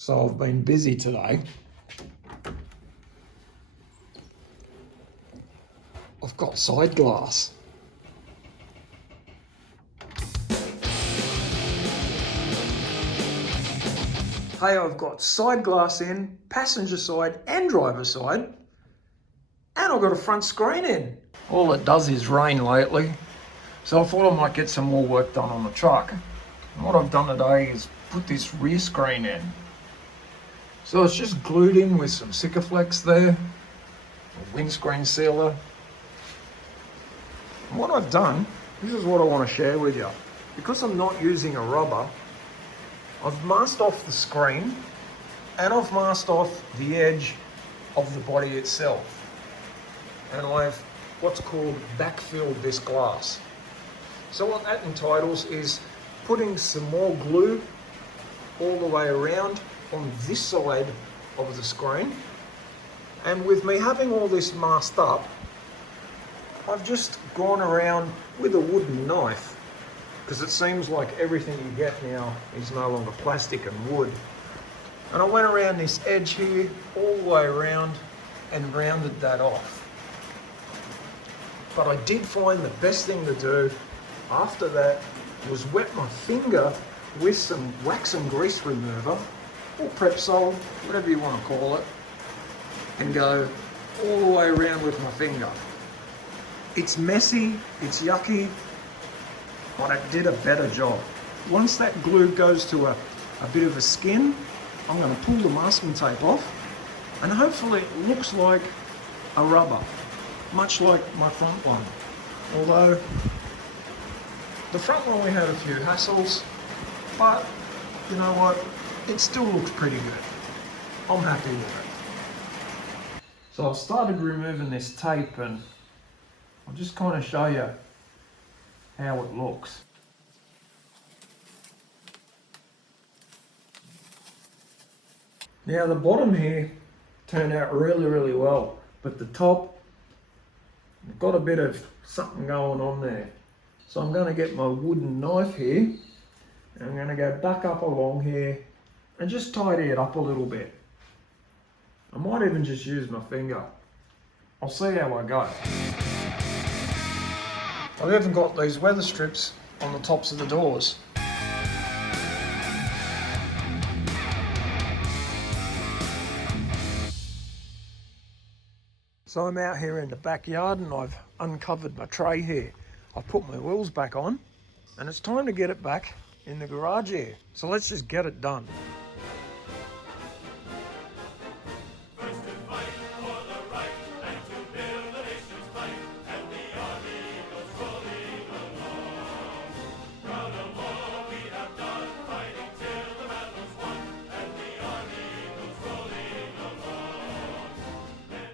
So I've been busy today. I've got side glass. Hey, I've got side glass in, passenger side and driver side, and I've got a front screen in. All it does is rain lately, so I thought I might get some more work done on the truck. And what I've done today is put this rear screen in. So it's just glued in with some Sikaflex there, a windscreen sealer. And what I've done, this is what I want to share with you. Because I'm not using a rubber, I've masked off the screen and I've masked off the edge of the body itself. And I've what's called backfilled this glass. So what that entitles is putting some more glue all the way around on this side of the screen. And with me having all this masked up, I've just gone around with a wooden knife, because it seems like everything you get now is no longer plastic and wood. And I went around this edge here, all the way around, and rounded that off. But I did find the best thing to do after that was wet my finger with some wax and grease remover, or Prepsol, whatever you want to call it, and go all the way around with my finger. It's messy, it's yucky, but I did a better job. Once that glue goes to a bit of a skin, I'm going to pull the masking tape off, and hopefully it looks like a rubber, much like my front one. Although the front one we had a few hassles, but you know what, it still looks pretty good. I'm happy with it. So I've started removing this tape, and I'll just kind of show you how it looks. Now the bottom here turned out really well, but the top got a bit of something going on there. So I'm going to get my wooden knife here, and I'm going to go back up along here and just tidy it up a little bit. I might even just use my finger. I'll see how I go. I've even got these weather strips on the tops of the doors. So I'm out here in the backyard and I've uncovered my tray here. I've put my wheels back on and it's time to get it back in the garage here. So let's just get it done.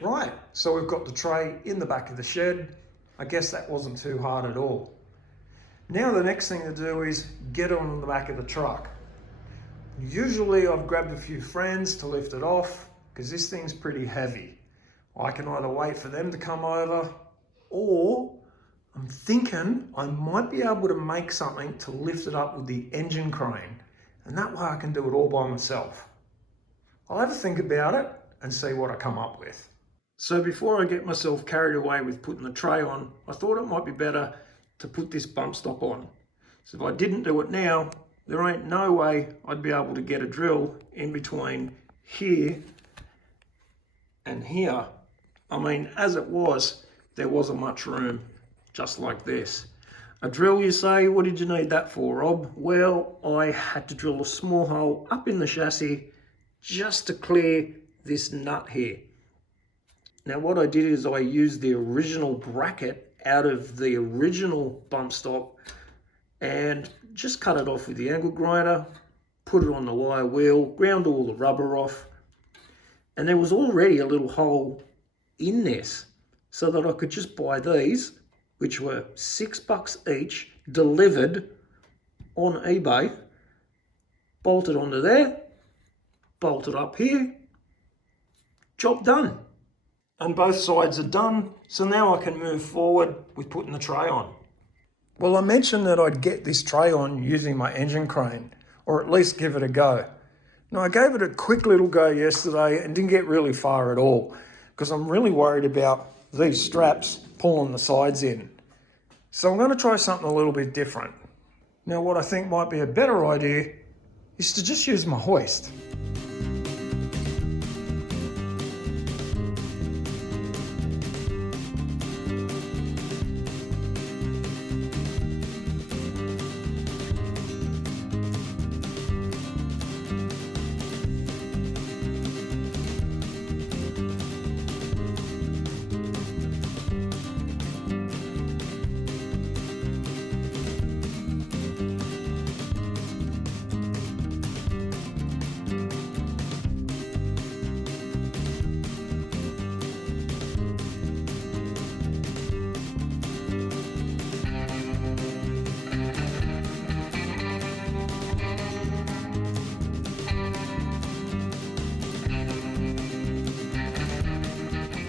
Right, so we've got the tray in the back of the shed. I guess that wasn't too hard at all. Now the next thing to do is get on the back of the truck. Usually I've grabbed a few friends to lift it off because this thing's pretty heavy. I can either wait for them to come over, or I'm thinking I might be able to make something to lift it up with the engine crane, and that way I can do it all by myself. I'll have a think about it and see what I come up with. So before I get myself carried away with putting the tray on, I thought it might be better to put this bump stop on. So if I didn't do it now, there ain't no way I'd be able to get a drill in between here and here. I mean, as it was, there wasn't much room, just like this. A drill, you say, what did you need that for, Rob? Well, I had to drill a small hole up in the chassis just to clear this nut here. Now what I did is I used the original bracket out of the original bump stop and just cut it off with the angle grinder, put it on the wire wheel, ground all the rubber off, and there was already a little hole in this so that I could just buy these, which were $6 each, delivered on eBay, bolted onto there, bolted up here, job done. And both sides are done, so now I can move forward with putting the tray on. Well, I mentioned that I'd get this tray on using my engine crane, or at least give it a go. Now, I gave it a quick little go yesterday and didn't get really far at all because I'm really worried about these straps pulling the sides in. So I'm going to try something a little bit different. Now, what I think might be a better idea is to just use my hoist.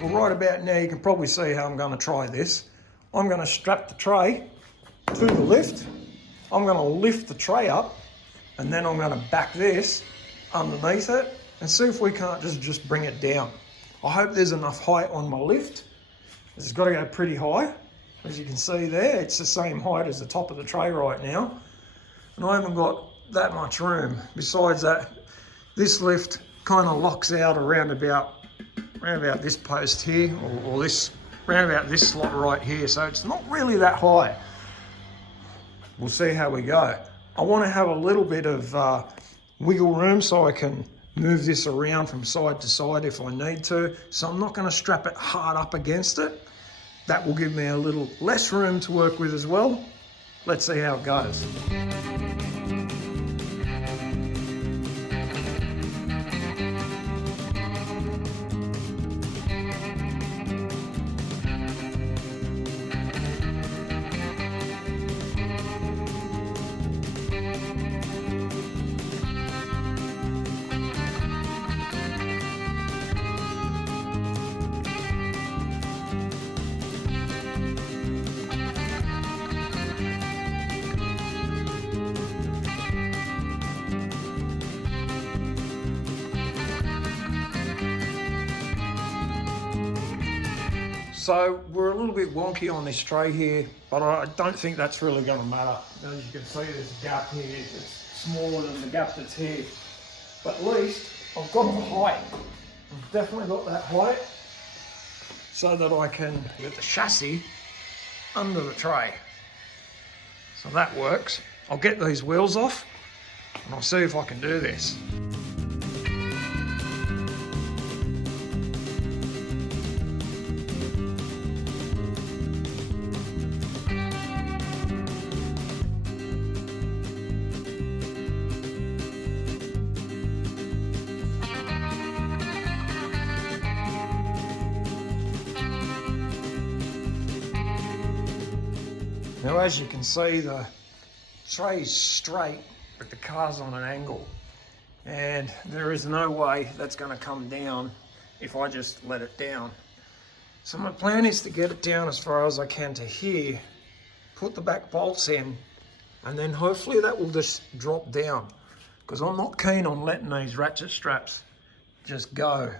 Well, right about now you can probably see how I'm going to try this. I'm going to strap the tray to the lift. I'm going to lift the tray up and then I'm going to back this underneath it and see if we can't just bring it down. I hope there's enough height on my lift. It's got to go pretty high. As you can see there, it's the same height as the top of the tray right now. And I haven't got that much room. Besides that, this lift kind of locks out around about this post here, or this, around about this slot right here. So it's not really that high. We'll see how we go. I want to have a little bit of wiggle room so I can move this around from side to side if I need to. So I'm not going to strap it hard up against it. That will give me a little less room to work with as well. Let's see how it goes. So we're a little bit wonky on this tray here, but I don't think that's really going to matter. As you can see, there's a gap here. It's smaller than the gap that's here. But at least I've got the height. I've definitely got that height so that I can get the chassis under the tray. So that works. I'll get these wheels off and I'll see if I can do this. Now, as you can see, the tray is straight, but the car's on an angle. And there is no way that's going to come down if I just let it down. So my plan is to get it down as far as I can to here, put the back bolts in, and then hopefully that will just drop down. Because I'm not keen on letting these ratchet straps just go.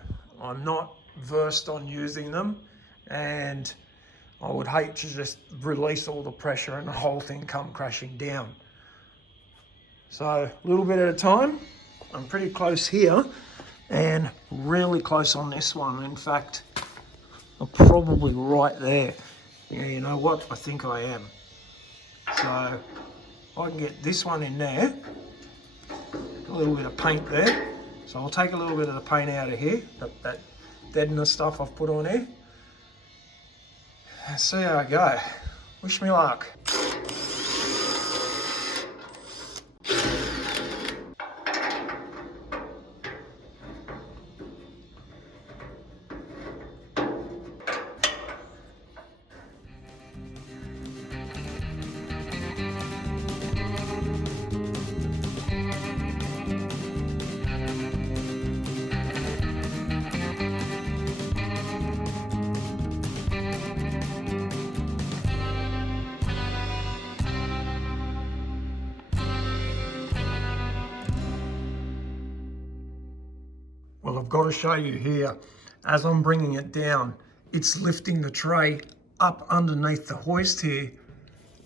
I'm not versed on using them, and I would hate to just release all the pressure and the whole thing come crashing down. So a little bit at a time. I'm pretty close here and really close on this one. In fact, I'm probably right there. Yeah, you know what? I think I am. So I can get this one in there. A little bit of paint there. So I'll take a little bit of the paint out of here, that deadener stuff I've put on here. Let's see how I go. Wish me luck. Well, I've got to show you here, as I'm bringing it down, it's lifting the tray up underneath the hoist here,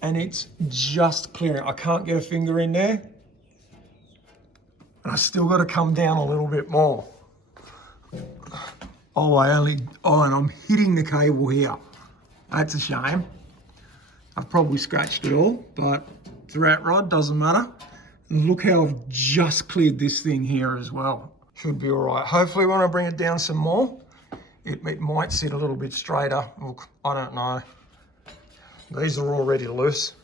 and it's just clearing. I can't get a finger in there, and I still got to come down a little bit more. Oh, and I'm hitting the cable here. That's a shame. I've probably scratched it all, but it's a rat rod, doesn't matter. And look how I've just cleared this thing here as well. Should be all right. Hopefully when I bring it down some more, it might sit a little bit straighter. Look, I don't know. These are already loose.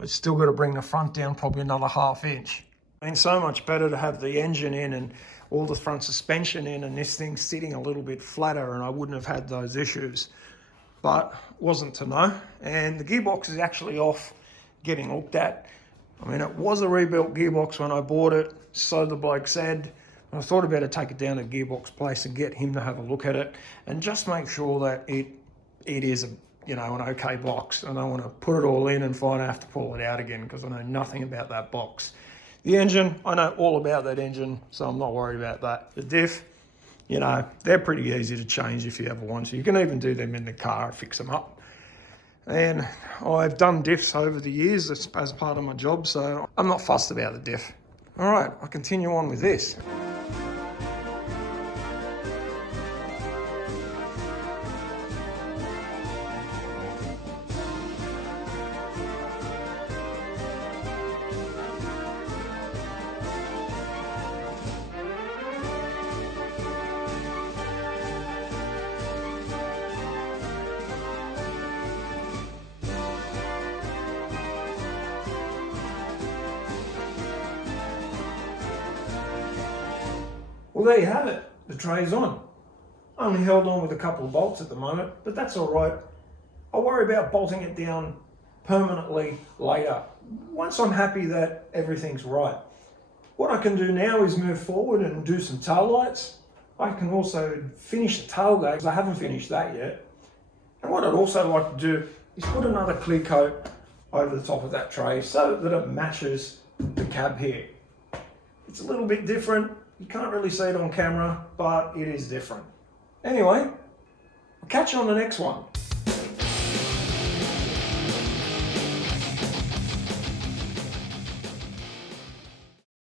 I've still got to bring the front down probably another ½ inch. It's been so much better to have the engine in and all the front suspension in, and this thing sitting a little bit flatter, and I wouldn't have had those issues. But wasn't to know. And the gearbox is actually off getting looked at. I mean, it was a rebuilt gearbox when I bought it, so the bloke said. I thought I'd better take it down to the gearbox place and get him to have a look at it and just make sure that it is a, an okay box. I don't want to put it all in and find I have to pull it out again because I know nothing about that box. The engine, I know all about that engine, so I'm not worried about that. The diff, they're pretty easy to change if you ever want to. You can even do them in the car and fix them up. And I've done diffs over the years as part of my job, so I'm not fussed about the diff. All right, I'll continue on with this. Well, there you have it. The tray's on. I only held on with a couple of bolts at the moment, but that's all right. I'll worry about bolting it down permanently later, once I'm happy that everything's right. What I can do now is move forward and do some tail lights. I can also finish the tailgate, because I haven't finished that yet. And what I'd also like to do is put another clear coat over the top of that tray so that it matches the cab here. It's a little bit different. You can't really see it on camera, but it is different. Anyway, I'll catch you on the next one.